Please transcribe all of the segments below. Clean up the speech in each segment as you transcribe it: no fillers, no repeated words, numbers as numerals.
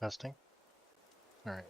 Testing. All right.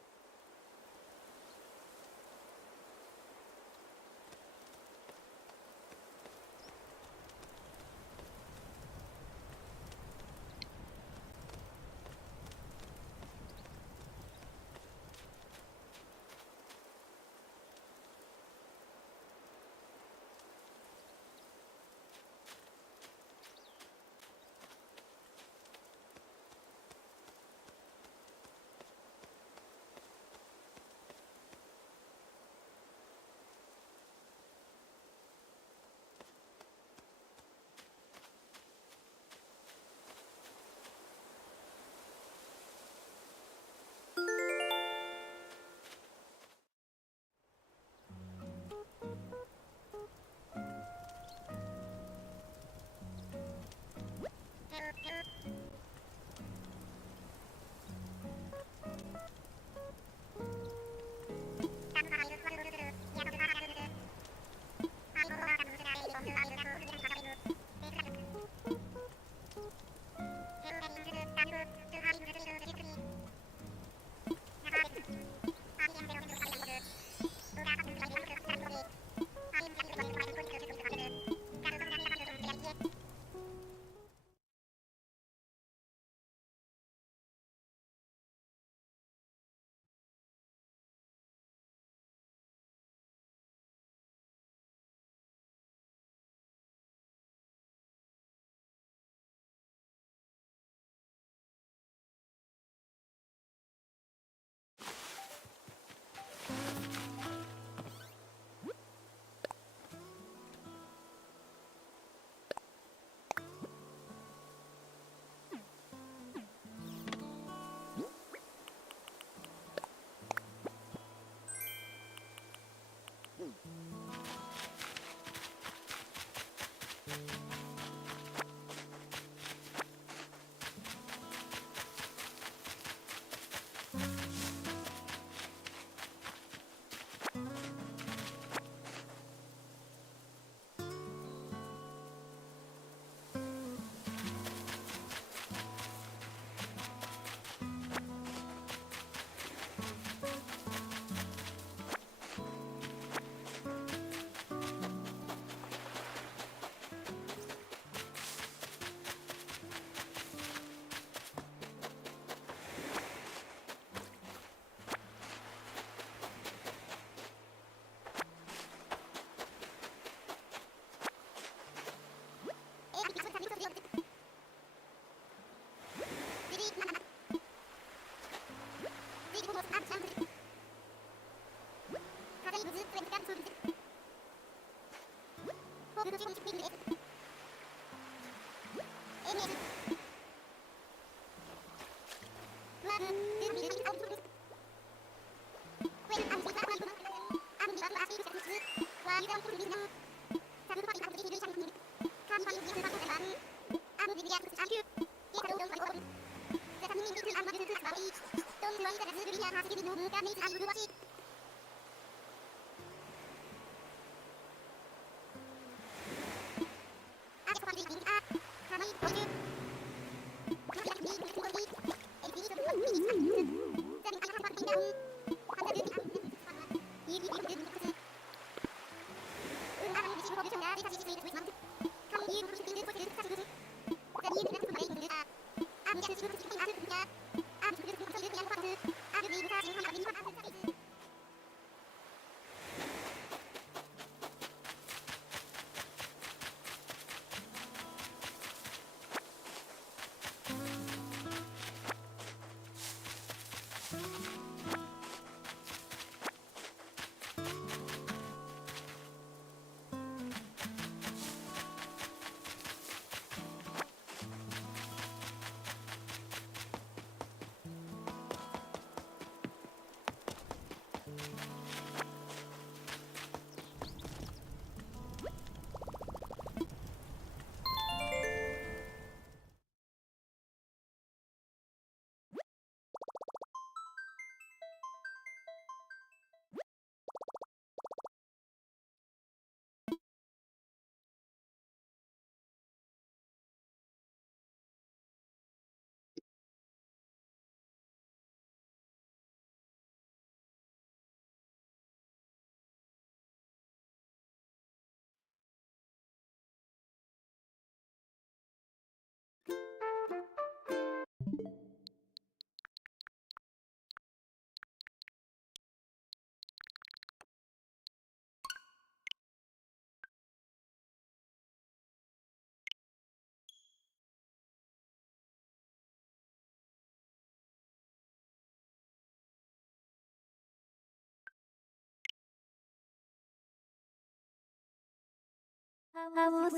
How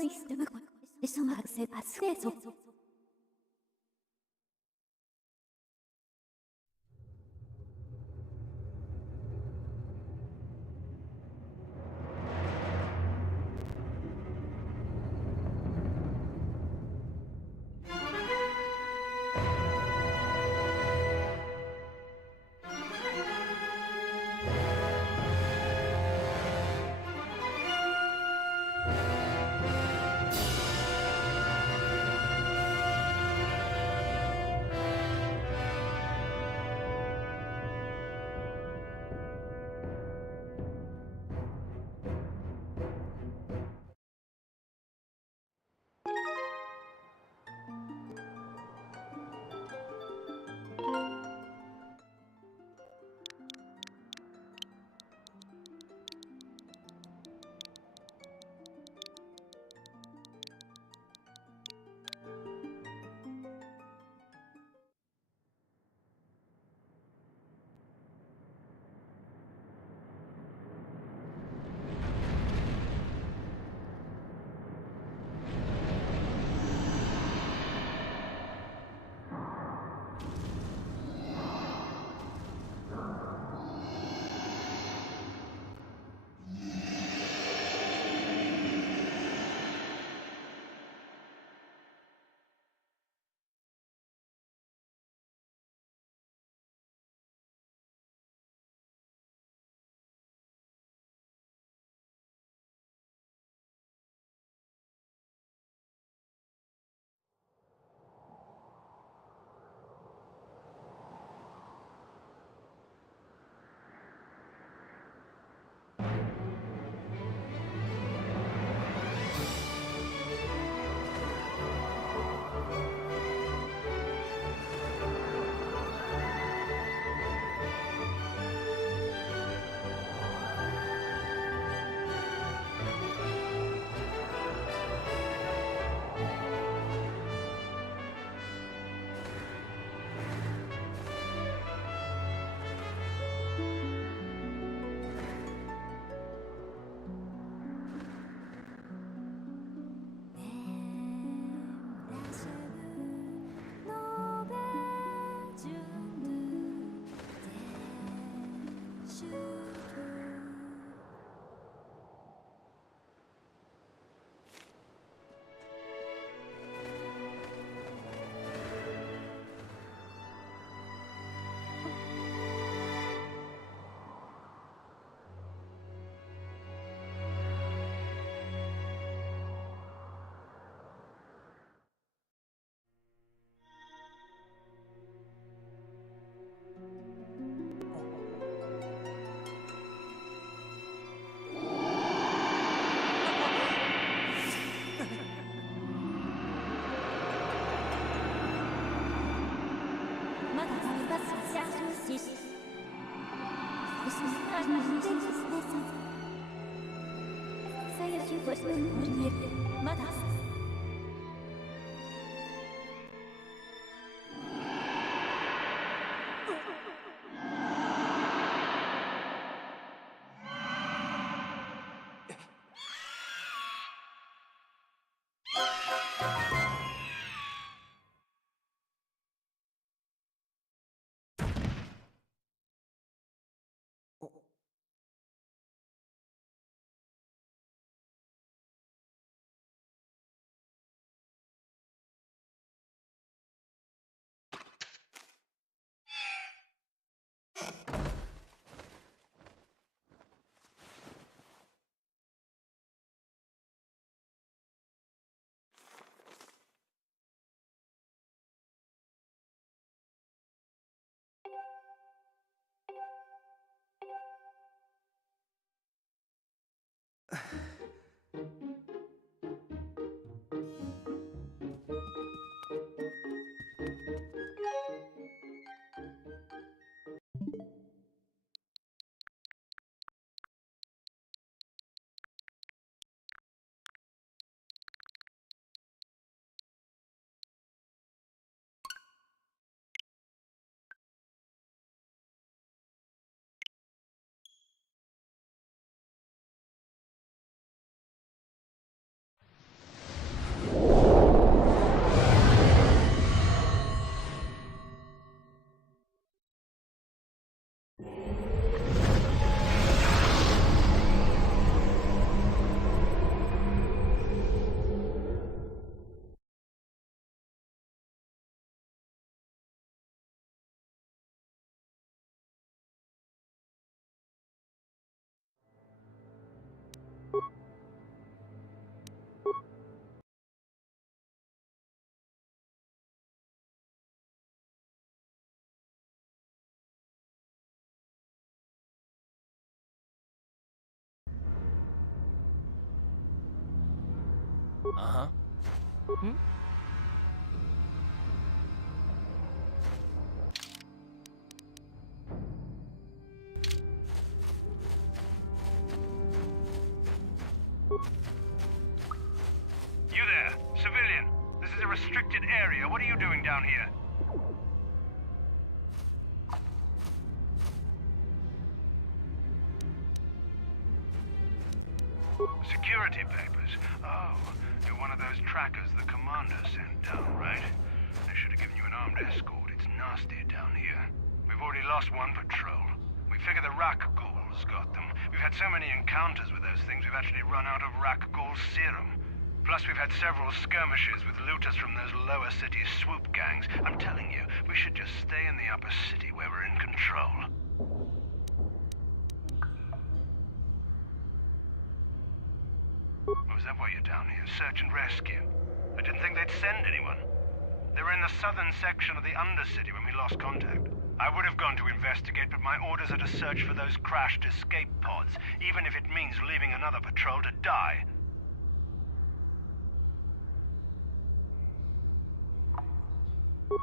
system is acceso.まだ Uh-huh. Hmm? You there, civilian. This is a restricted area. What are you doing down here? Security papers. Oh, you're one of those trackers the commander sent down, right? They should have given you an armed escort. It's nasty down here. We've already lost one patrol. We figure the Rak ghouls got them. We've had so many encounters with those things, we've actually run out of Rak ghoul serum. Plus, we've had several skirmishes with looters from those lower city swoop gangs. I'm telling you, we should just stay in the upper city where we're in control. Was that why you're down here? Search and rescue? I didn't think they'd send anyone. They were in the southern section of the Undercity when we lost contact. I would have gone to investigate, but my orders are to search for those crashed escape pods, even if it means leaving another patrol to die.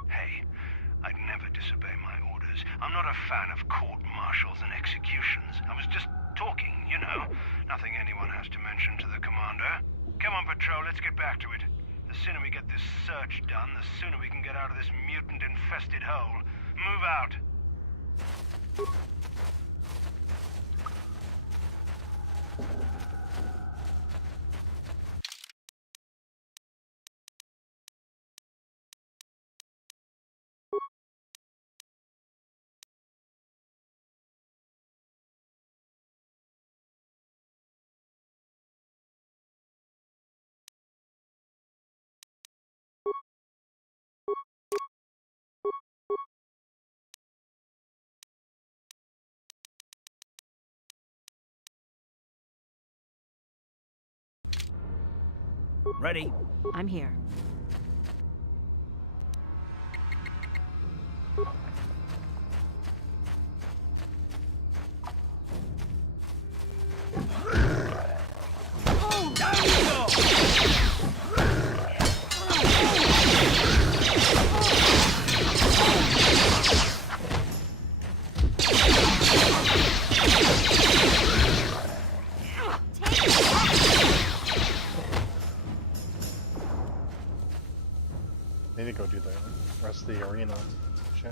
Hey, I'd never disobey my orders. I'm not a fan of court-martials and executions. I was just talking, you know. Nothing anyone has to mention to the commander. Come on, patrol, let's get back to it. The sooner we get this search done, the sooner we can get out of this mutant-infested hole. Move out. Ready? I'm here. Need to go do the rest of the arena shit.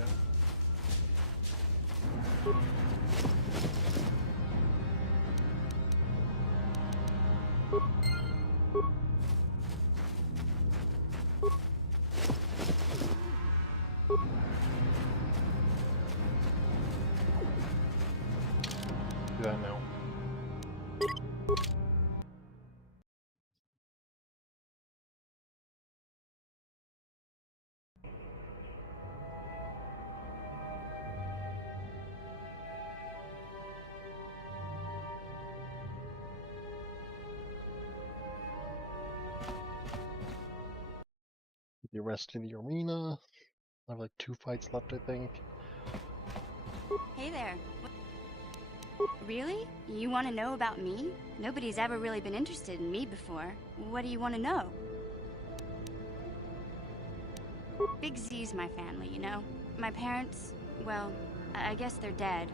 Do that now. The rest of the arena. I have like 2 fights left, I think. Hey there. Really? You want to know about me? Nobody's ever really been interested in me before. What do you want to know? Big Z's my family, you know? My parents, well, I guess they're dead.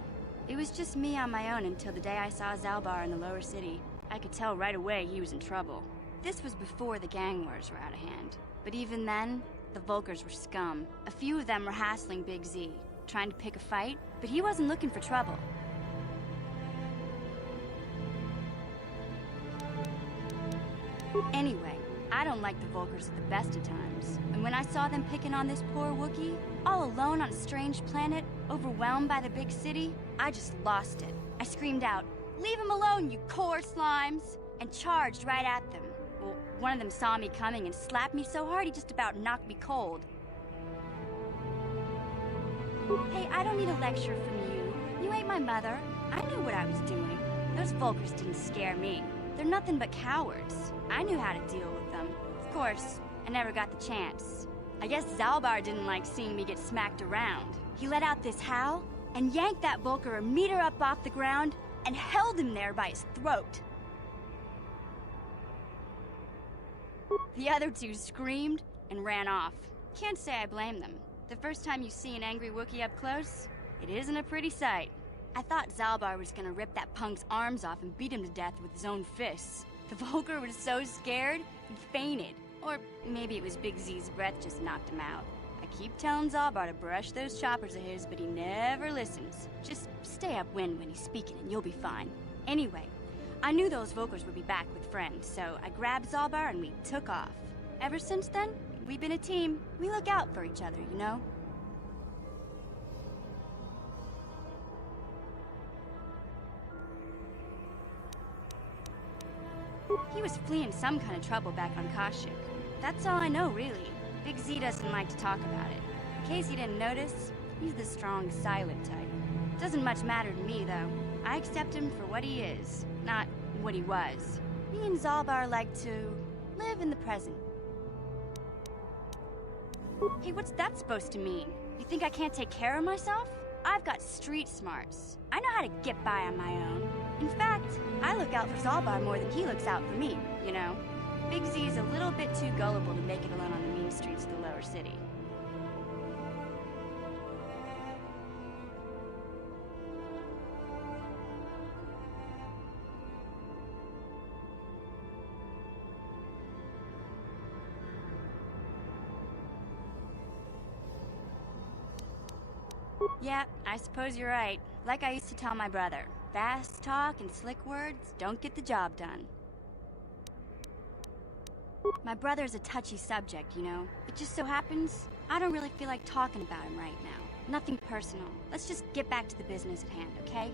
It was just me on my own until the day I saw Zalbar in the lower city. I could tell right away he was in trouble. This was before the gang wars were out of hand. But even then, the Volkers were scum. A few of them were hassling Big Z, trying to pick a fight, but he wasn't looking for trouble. Anyway, I don't like the Volkers at the best of times. And when I saw them picking on this poor Wookiee, all alone on a strange planet, overwhelmed by the big city, I just lost it. I screamed out, "Leave him alone, you core slimes!" and charged right at them. Well, one of them saw me coming and slapped me so hard he just about knocked me cold. Hey, I don't need a lecture from you. You ain't my mother. I knew what I was doing. Those Volkers didn't scare me. They're nothing but cowards. I knew how to deal with them. Of course, I never got the chance. I guess Zalbar didn't like seeing me get smacked around. He let out this howl and yanked that Volker a meter up off the ground and held him there by his throat. The other two screamed and ran off. Can't say I blame them. The first time you see an angry Wookiee up close, it isn't a pretty sight. I thought Zalbar was gonna rip that punk's arms off and beat him to death with his own fists. The Volker was so scared, he fainted. Or maybe it was Big Z's breath just knocked him out. I keep telling Zalbar to brush those choppers of his, but he never listens. Just stay upwind when he's speaking and you'll be fine. Anyway, I knew those Volkers would be back with friends, so I grabbed Zalbar and we took off. Ever since then, we've been a team. We look out for each other, you know? He was fleeing some kind of trouble back on Kashyyyk. That's all I know, really. Big Z doesn't like to talk about it. In case you didn't notice, he's the strong, silent type. Doesn't much matter to me, though. I accept him for what he is, not what he was. Me and Zalbar like to live in the present. Hey, what's that supposed to mean? You think I can't take care of myself? I've got street smarts. I know how to get by on my own. In fact, I look out for Zalbar more than he looks out for me, you know? Big Z's a little bit too gullible to make it alone on the mean streets of the lower city. Yeah, I suppose you're right. Like I used to tell my brother, fast talk and slick words don't get the job done. My brother's a touchy subject, you know. It just so happens, I don't really feel like talking about him right now. Nothing personal. Let's just get back to the business at hand, okay?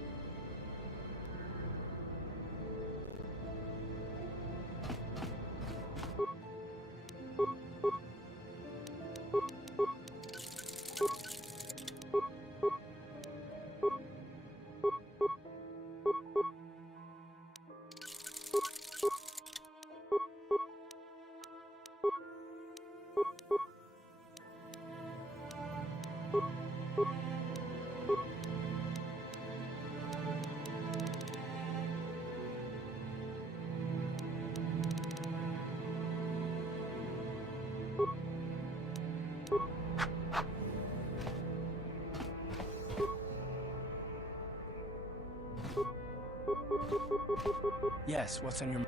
Yes, what's on your...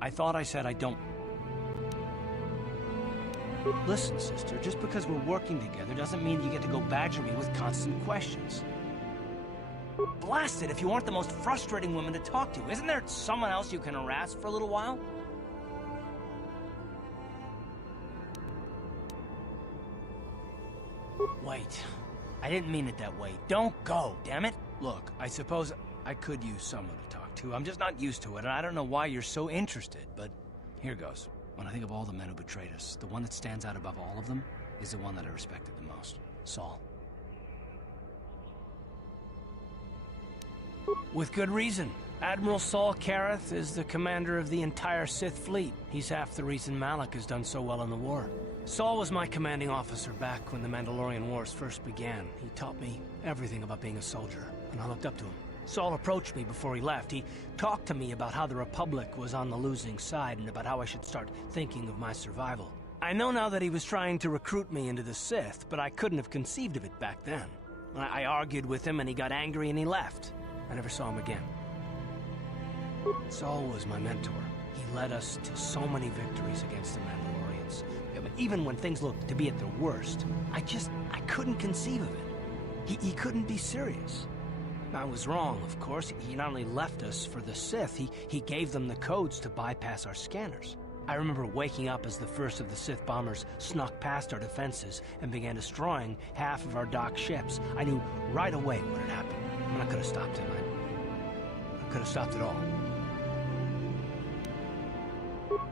I thought I said I don't... Listen, sister, just because we're working together doesn't mean you get to go badger me with constant questions. Blast it if you aren't the most frustrating woman to talk to. Isn't there someone else you can harass for a little while? Wait, I didn't mean it that way. Don't go, damn it! Look, I suppose I could use someone to talk to. I'm just not used to it, and I don't know why you're so interested, but here goes. When I think of all the men who betrayed us, the one that stands out above all of them is the one that I respected the most. Saul. With good reason. Admiral Saul Kareth is the commander of the entire Sith fleet. He's half the reason Malak has done so well in the war. Saul was my commanding officer back when the Mandalorian Wars first began. He taught me everything about being a soldier, and I looked up to him. Saul approached me before he left. He talked to me about how the Republic was on the losing side and about how I should start thinking of my survival. I know now that he was trying to recruit me into the Sith, but I couldn't have conceived of it back then. I argued with him and he got angry and he left. I never saw him again. Saul was my mentor. He led us to so many victories against the Mandalorians. Even when things looked to be at their worst, I couldn't conceive of it. He couldn't be serious. I was wrong, of course. He not only left us for the Sith, he gave them the codes to bypass our scanners. I remember waking up as the first of the Sith bombers snuck past our defenses and began destroying half of our docked ships. I knew right away what had happened. I mean, I could have stopped him. I could have stopped it all.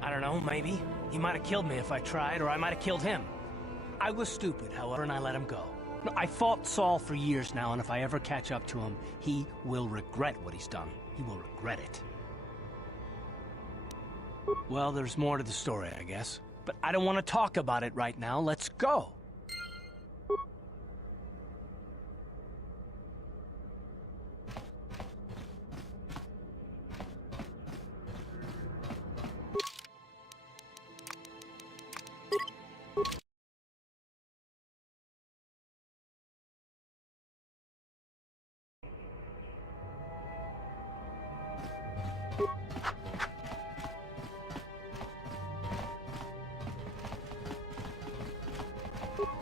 I don't know, maybe. He might have killed me if I tried, or I might have killed him. I was stupid, however, and I let him go. No, I fought Saul for years now, and if I ever catch up to him, he will regret what he's done. He will regret it. Well, there's more to the story, I guess. But I don't want to talk about it right now. Let's go.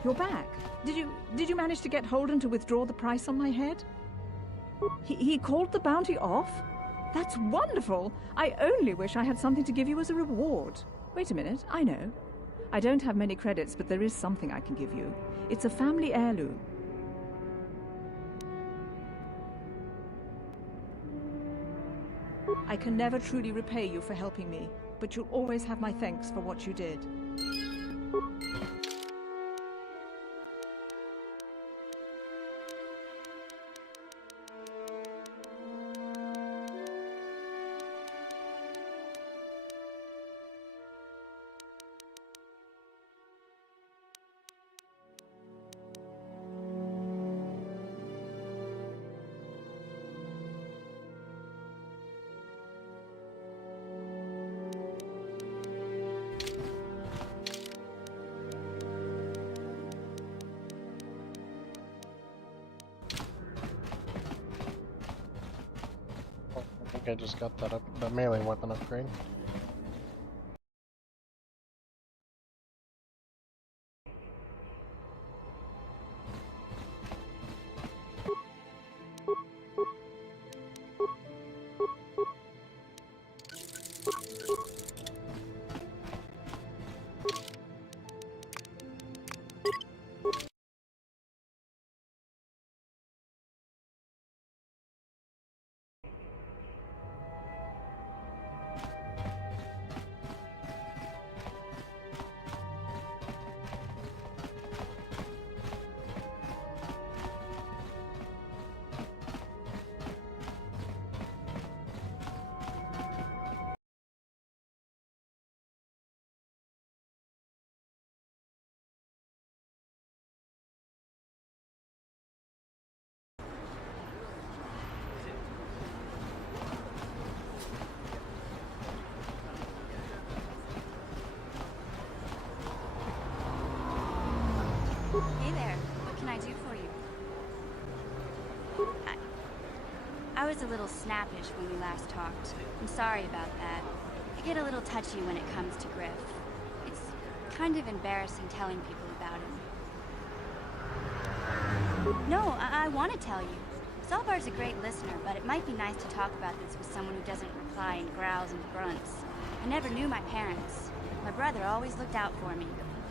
You're back. Did you manage to get Holden to withdraw the price on my head? He called the bounty off? That's wonderful! I only wish I had something to give you as a reward. Wait a minute, I know. I don't have many credits, but there is something I can give you. It's a family heirloom. I can never truly repay you for helping me, but you'll always have my thanks for what you did. I think I just got that melee weapon upgrade. Hey there, what can I do for you? I was a little snappish when we last talked. I'm sorry about that. I get a little touchy when it comes to Griff. It's kind of embarrassing telling people about him. No, I want to tell you. Zalbar's a great listener, but it might be nice to talk about this with someone who doesn't reply in growls and grunts. I never knew my parents. My brother always looked out for me.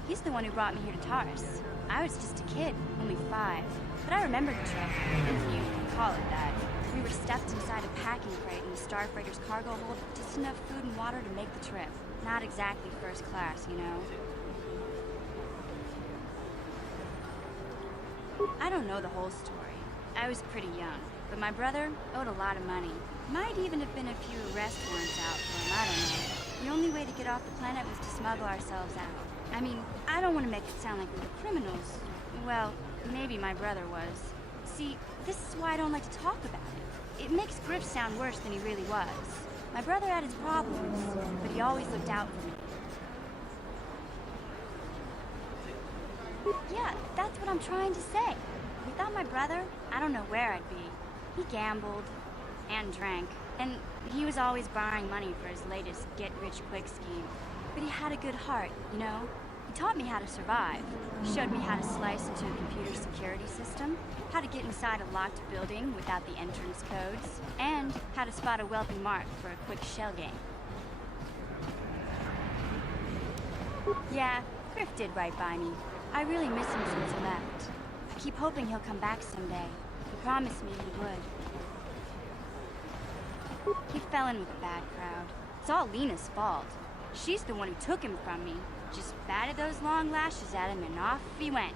He's the one who brought me here to Taurus. I was just a kid, only 5. But I remember the trip, if you can call it that. We were stuffed inside a packing crate in the Starfreighter's cargo hold with just enough food and water to make the trip. Not exactly first class, you know. I don't know the whole story. I was pretty young, but my brother owed a lot of money. Might even have been a few arrest warrants out for him, I don't know. The only way to get off the planet was to smuggle ourselves out. I mean, I don't want to make it sound like we were criminals. Well, maybe my brother was. See, this is why I don't like to talk about it. It makes Griff sound worse than he really was. My brother had his problems, but he always looked out for me. Yeah, that's what I'm trying to say. Without my brother, I don't know where I'd be. He gambled and drank, and he was always borrowing money for his latest get-rich-quick scheme. But he had a good heart, you know? He taught me how to survive. He showed me how to slice into a computer security system, how to get inside a locked building without the entrance codes, and how to spot a wealthy mark for a quick shell game. Yeah, Griff did right by me. I really miss him since he left. I keep hoping he'll come back someday. He promised me he would. He fell in with a bad crowd. It's all Lena's fault. She's the one who took him from me. Just batted those long lashes at him and off he went.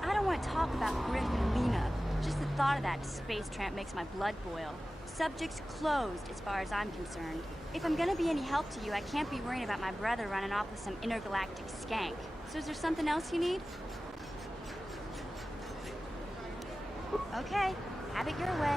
I don't want to talk about Griff and Lena. Just the thought of that space tramp makes my blood boil. Subject's closed as far as I'm concerned. If I'm gonna be any help to you, I can't be worrying about my brother running off with some intergalactic skank. So is there something else you need? Okay, have it your way.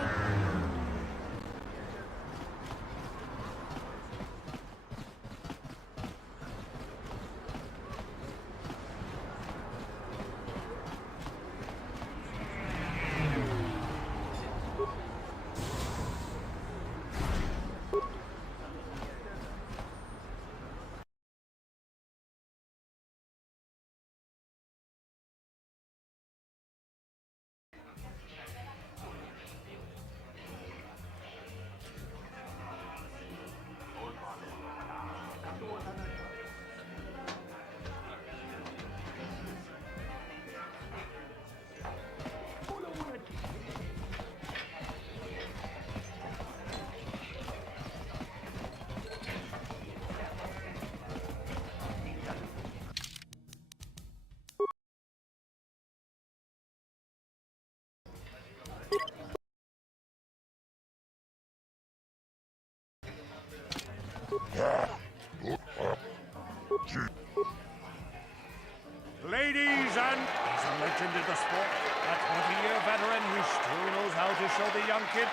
Ladies and... He's a legend in the sport. A 20-year veteran who still knows how to show the young kid.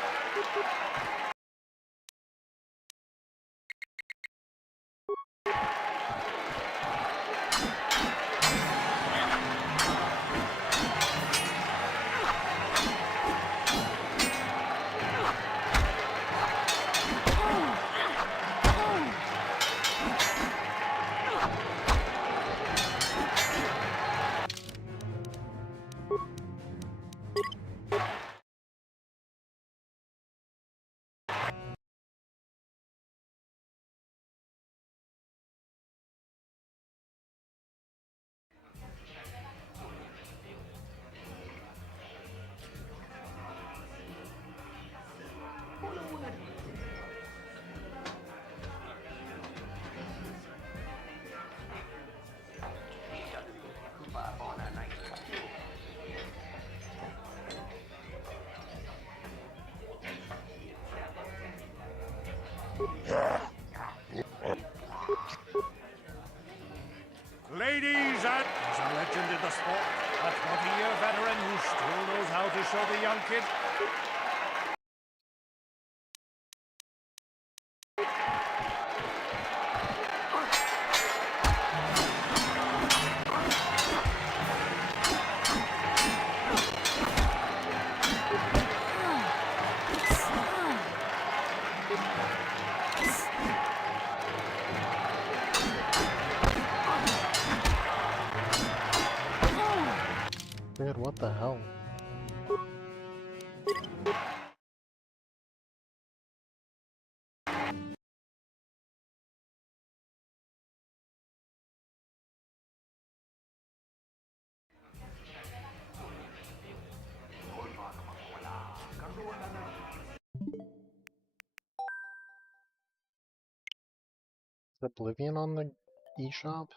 Ladies and... He's a legend in the sport. A 20-year veteran who still knows how to show the young kid. Dude, what the hell? Is Oblivion on the eShop?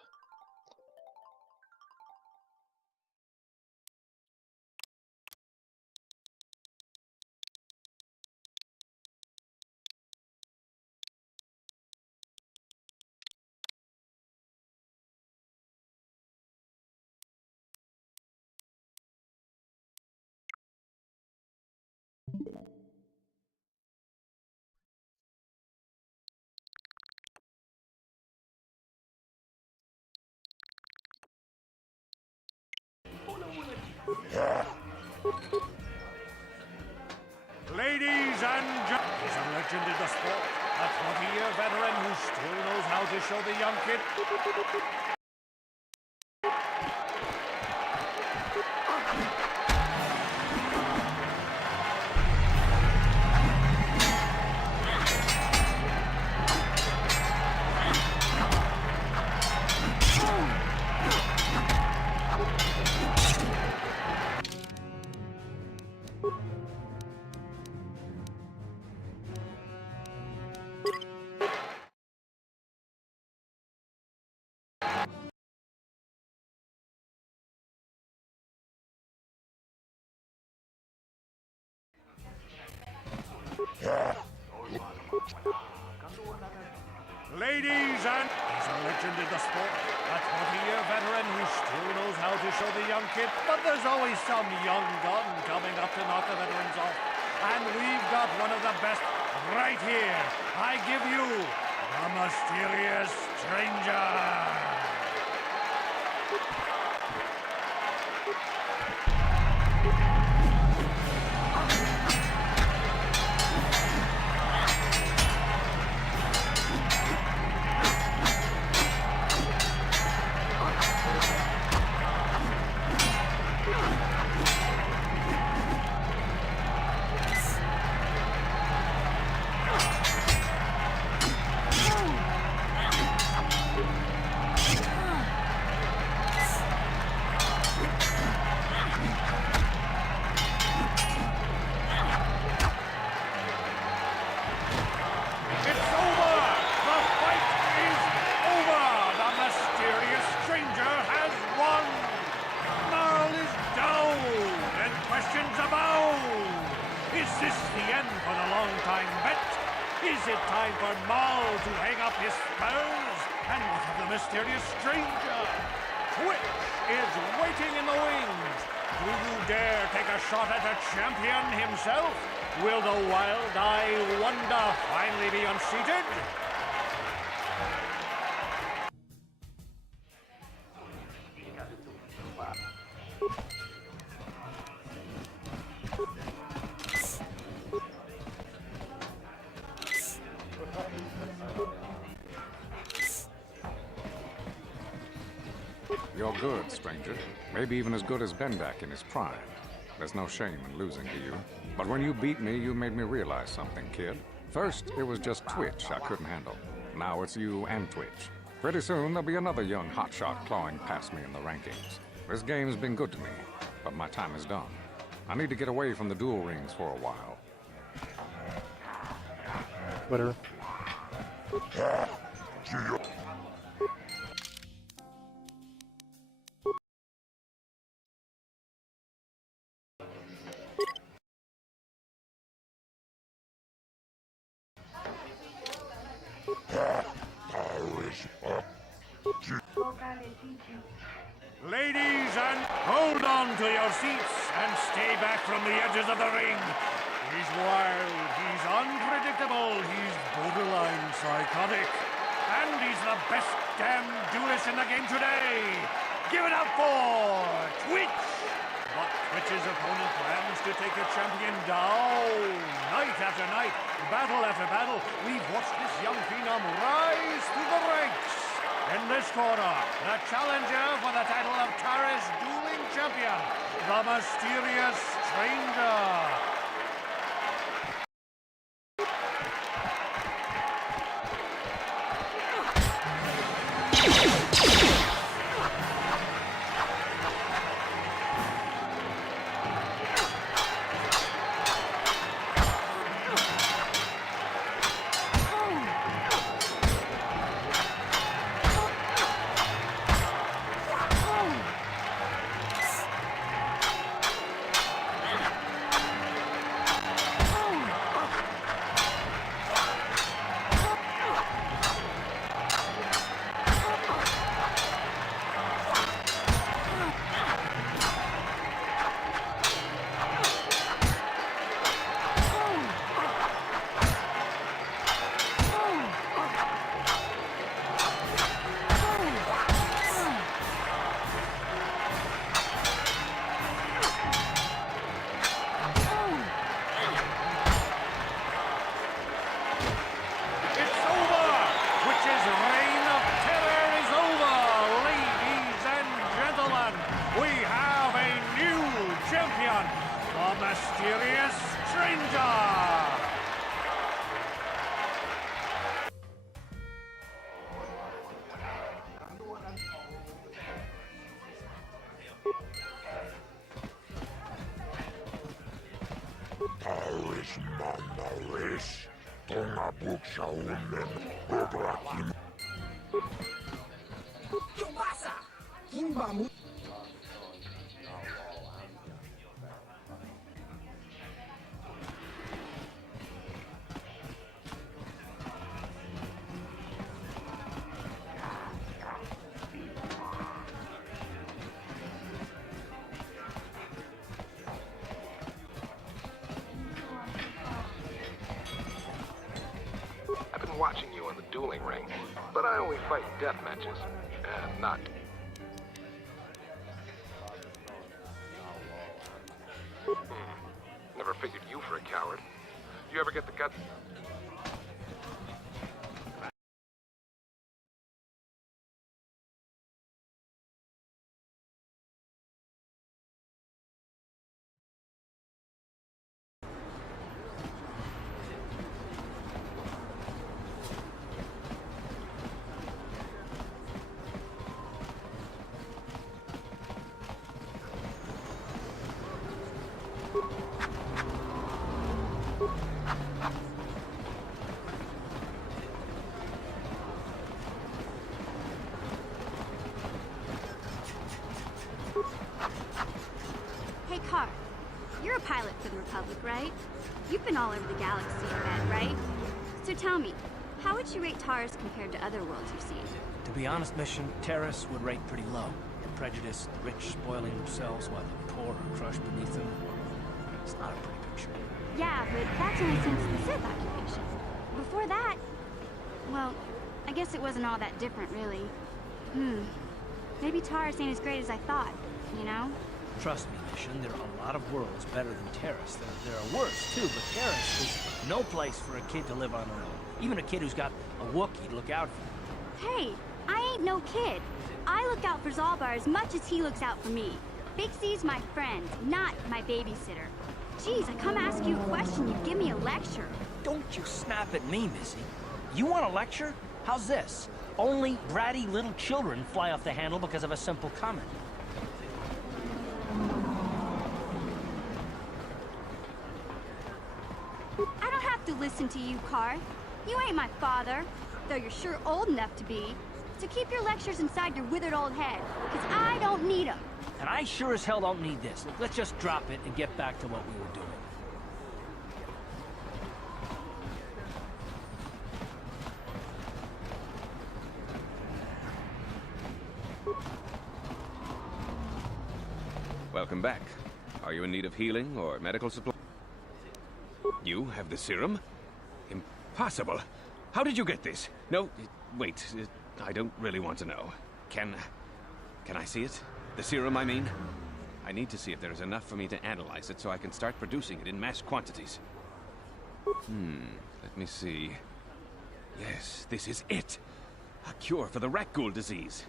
Ladies and gentlemen, he's a legend in the sport. A 20-year veteran who still knows how to show the young kid. Ladies and... He's a legend in the sport. A 20-year veteran who still knows how to show the young kid. But there's always some young gun coming up to knock the veterans off. And we've got one of the best right here. I give you the mysterious stranger. Is it time for Maul to hang up his spurs? And what of the mysterious stranger? Which is waiting in the wings. Do you dare take a shot at the champion himself? Will the wild-eyed wonder finally be unseated? You're good, stranger. Maybe even as good as Bendak in his prime. There's no shame in losing to you. But when you beat me, you made me realize something, kid. First, it was just Twitch I couldn't handle. Now it's you and Twitch. Pretty soon, there'll be another young hotshot clawing past me in the rankings. This game's been good to me, but my time is done. I need to get away from the duel rings for a while. Twitter. Ladies, and hold on to your seats and stay back from the edges of the ring. He's wild, he's unpredictable, he's borderline psychotic. And he's the best damn duelist in the game today. Give it up for Twitch! But Twitch's opponent plans to take the champion down. Night after night, battle after battle, we've watched this young phenom rise through the ranks. In this corner, the challenger for the title of Taris Dueling Champion, the mysterious stranger. The mysterious stranger! Taris Mandaris, Tonga Buksa Unnen, Robrakim. I've been watching you on the dueling ring, but I only fight in death matches, and not... Never figured you for a coward. You ever get the guts... Hey, Car. You're a pilot for the Republic, right? You've been all over the galaxy, I bet, right? So tell me, how would you rate Taris compared to other worlds you've seen? To be honest, Mission, Terrace would rate pretty low. Prejudiced, rich spoiling themselves while the poor are crushed beneath them. It's not a pretty picture. Yeah, but that's only since the Sith occupation. Before that, well, I guess it wasn't all that different, really. Maybe Taurus ain't as great as I thought, you know? Trust me, Mission, there are a lot of worlds better than Terrace. There are worse, too, but Terrace is no place for a kid to live on their own. Even a kid who's got a Wookiee to look out for. Hey, I ain't no kid. I look out for Zalbar as much as he looks out for me. Big Z's my friend, not my babysitter. Jeez, I come ask you a question, you give me a lecture. Don't you snap at me, Missy. You want a lecture? How's this? Only bratty little children fly off the handle because of a simple comment. I don't have to listen to you, Karth. You ain't my father, though you're sure old enough to be. So keep your lectures inside your withered old head, because I don't need them. And I sure as hell don't need this. Look, let's just drop it and get back to what we were doing. Welcome back. Are you in need of healing or medical supply? You have the serum? Impossible. How did you get this? No, wait. I don't really want to know. Can I see it? The serum, I mean? I need to see if there is enough for me to analyze it so I can start producing it in mass quantities. Let me see. Yes, this is it. A cure for the Rakghoul disease.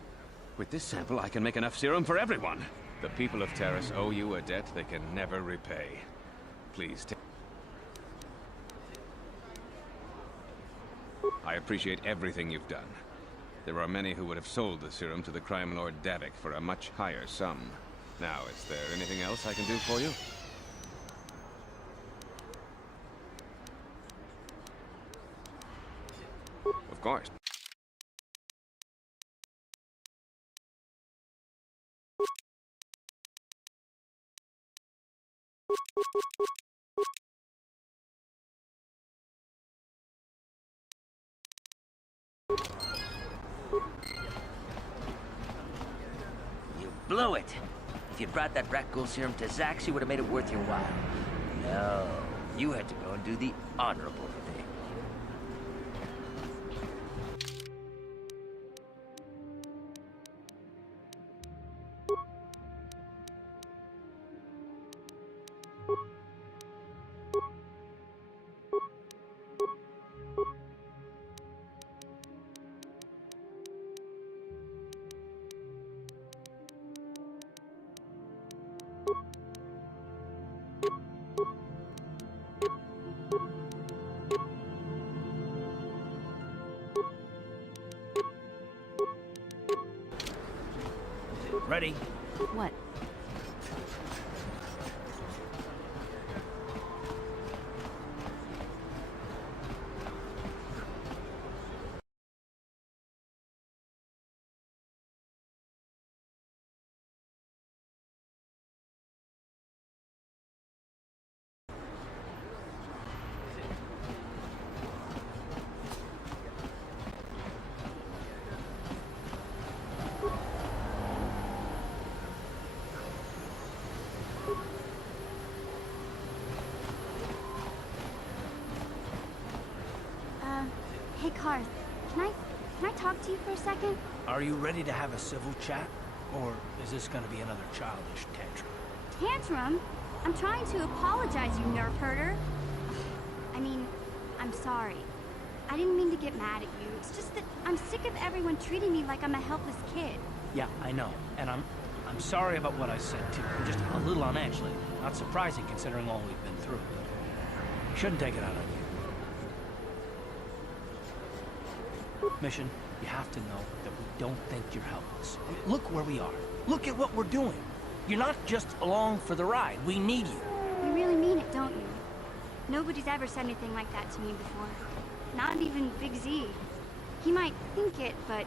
With this sample, I can make enough serum for everyone. The people of Terrace owe you a debt they can never repay. Please take... I appreciate everything you've done. There are many who would have sold the serum to the crime lord Davik for a much higher sum. Now, is there anything else I can do for you? Of course. Blew it. If you'd brought that Rakghoul serum to Zax, you would have made it worth your while. No, you had to go and do the honorable thing. Ready? What? Hey, Karth, can I talk to you for a second? Are you ready to have a civil chat? Or is this gonna be another childish tantrum? Tantrum? I'm trying to apologize, you nerf herder. I mean, I'm sorry. I didn't mean to get mad at you. It's just that I'm sick of everyone treating me like I'm a helpless kid. Yeah, I know. And I'm sorry about what I said, too. I'm just a little on edge lately. Not surprising considering all we've been through. But shouldn't take it out on you. Mission, you have to know that we don't think you're helpless. Look where we are. Look at what we're doing. You're not just along for the ride. We need you. You really mean it, don't you? Nobody's ever said anything like that to me before. Not even Big Z. He might think it, but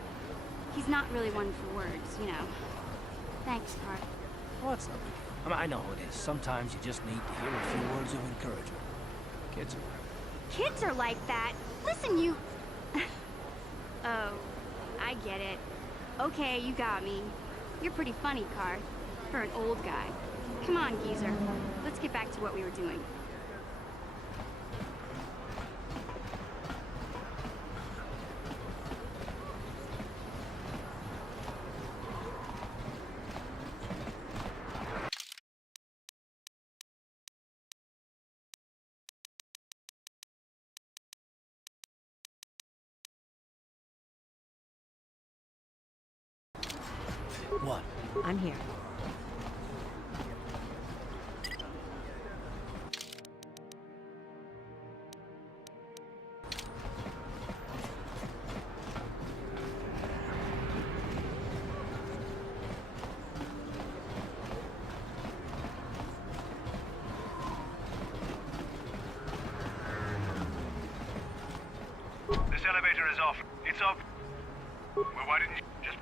he's not really one for words, you know. Thanks, Karth. Well, it's no big deal. I mean, I know it is. Sometimes you just need to hear a few words of encouragement. Kids are... Kids are like that. Listen, you... Oh, I get it. Okay, you got me. You're pretty funny, Card. For an old guy. Come on, geezer. Let's get back to what we were doing. What? I'm here. This elevator is off. It's off. Well, why didn't you just...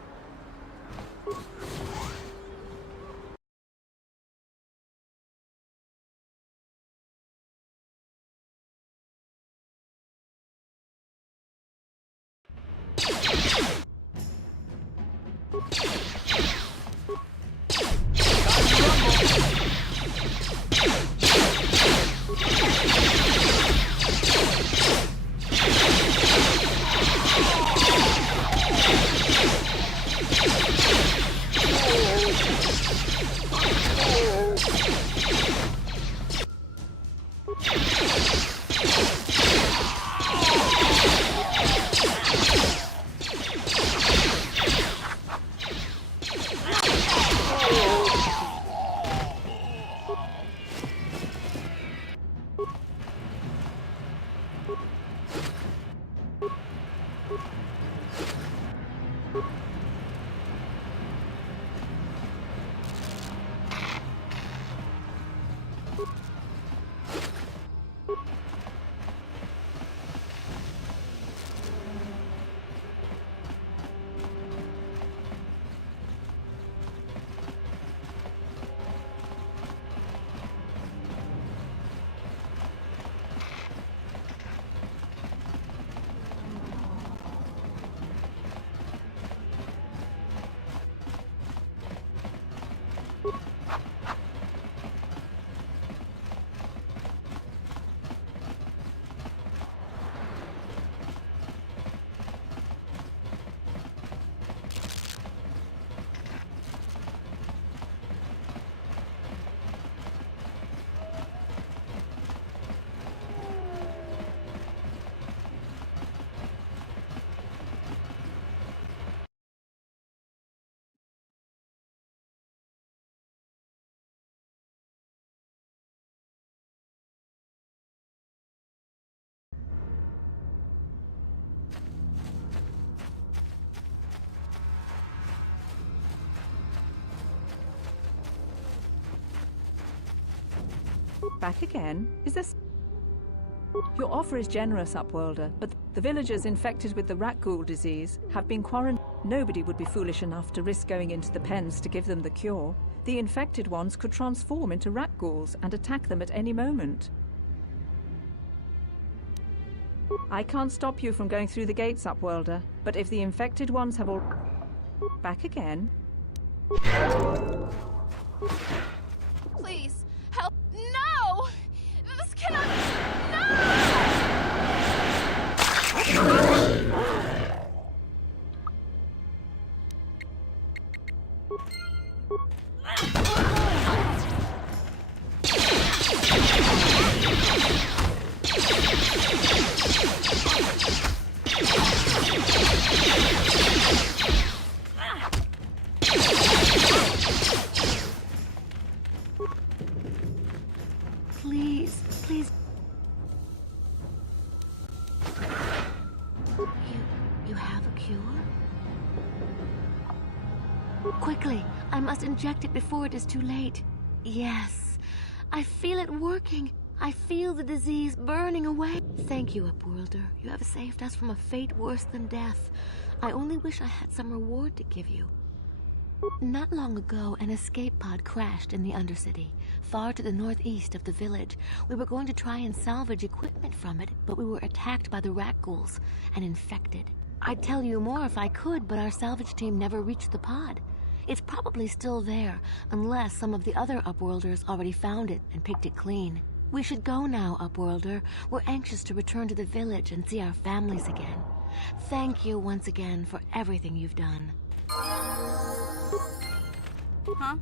Back again? Is this... Your offer is generous, Upworlder, but the villagers infected with the rat ghoul disease have been quarantined. Nobody would be foolish enough to risk going into the pens to give them the cure. The infected ones could transform into rat ghouls and attack them at any moment. I can't stop you from going through the gates, Upworlder, but if the infected ones have all... Back again? Please, help. No! This cannot... Please, please. You have a cure? Quickly, I must inject it before it is too late. Yes, I feel it working. I feel the disease burning away. Thank you, Upworlder. You have saved us from a fate worse than death. I only wish I had some reward to give you. Not long ago, an escape pod crashed in the Undercity, far to the northeast of the village. We were going to try and salvage equipment from it, but we were attacked by the rat ghouls and infected. I'd tell you more if I could, but our salvage team never reached the pod. It's probably still there, unless some of the other Upworlders already found it and picked it clean. We should go now, Upworlder. We're anxious to return to the village and see our families again. Thank you once again for everything you've done. Huh?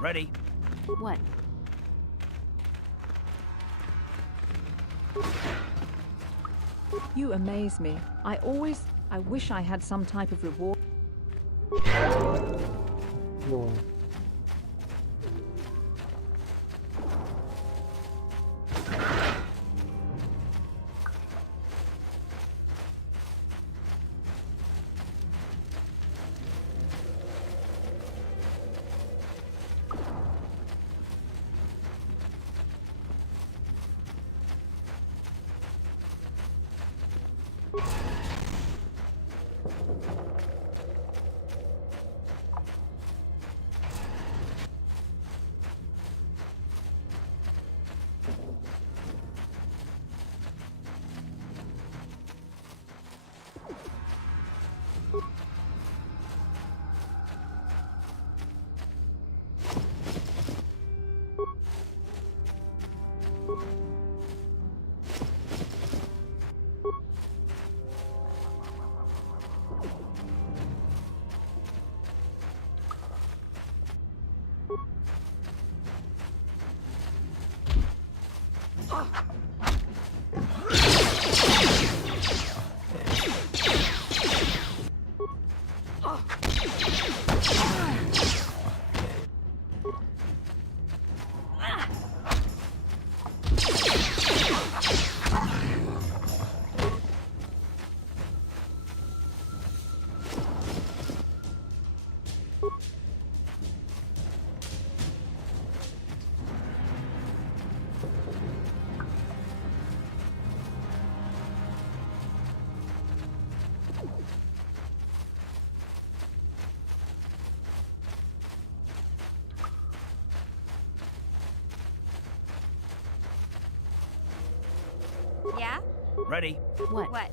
Ready? What? You amaze me. I wish I had some type of reward. No. Yeah? Ready? What? What?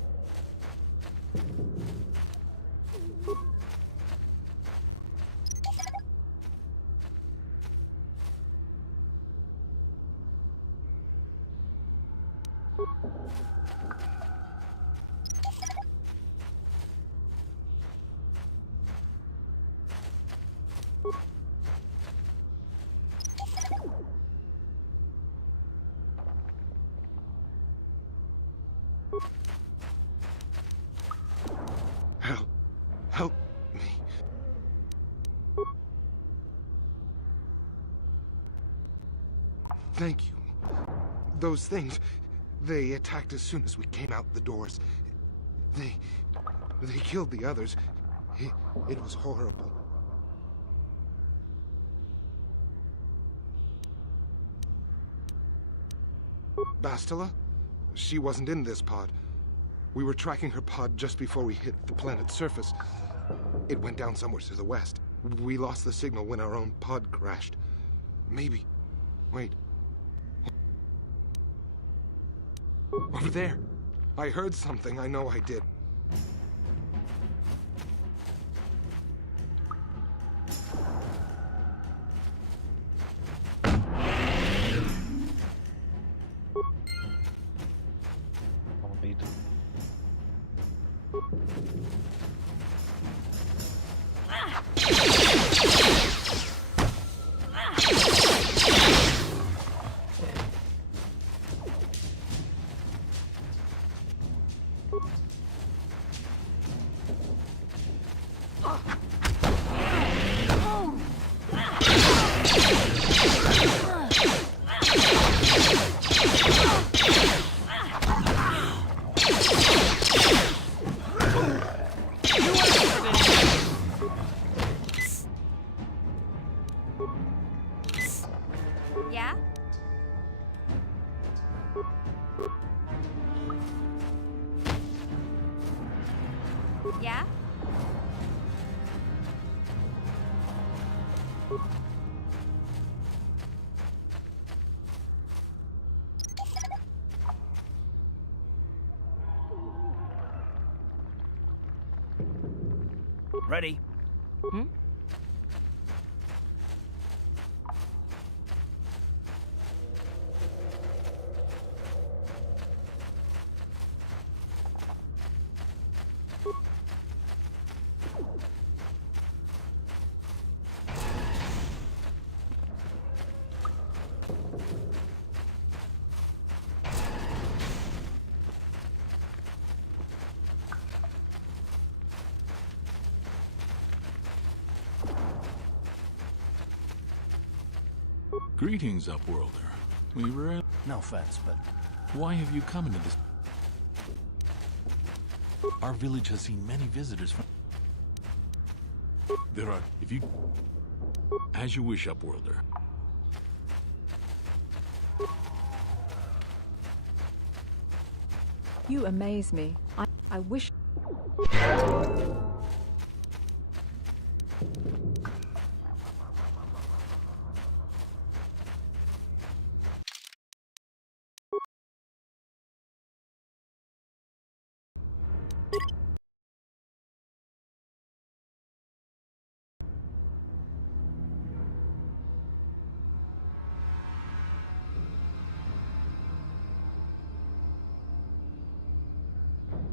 Help me. Thank you. Those things, they attacked as soon as we came out the doors. They killed the others. It was horrible. Bastila? She wasn't in this pod. We were tracking her pod just before we hit the planet's surface. It went down somewhere to the west. We lost the signal when our own pod crashed. Maybe... Wait. Over there! I heard something, I know I did. Yeah? Yeah? Ready? Hmm? Greetings, Upworlder. We were... No offense, but... Why have you come into this... Our village has seen many visitors from... There are... If you... As you wish, Upworlder. You amaze me. I wish...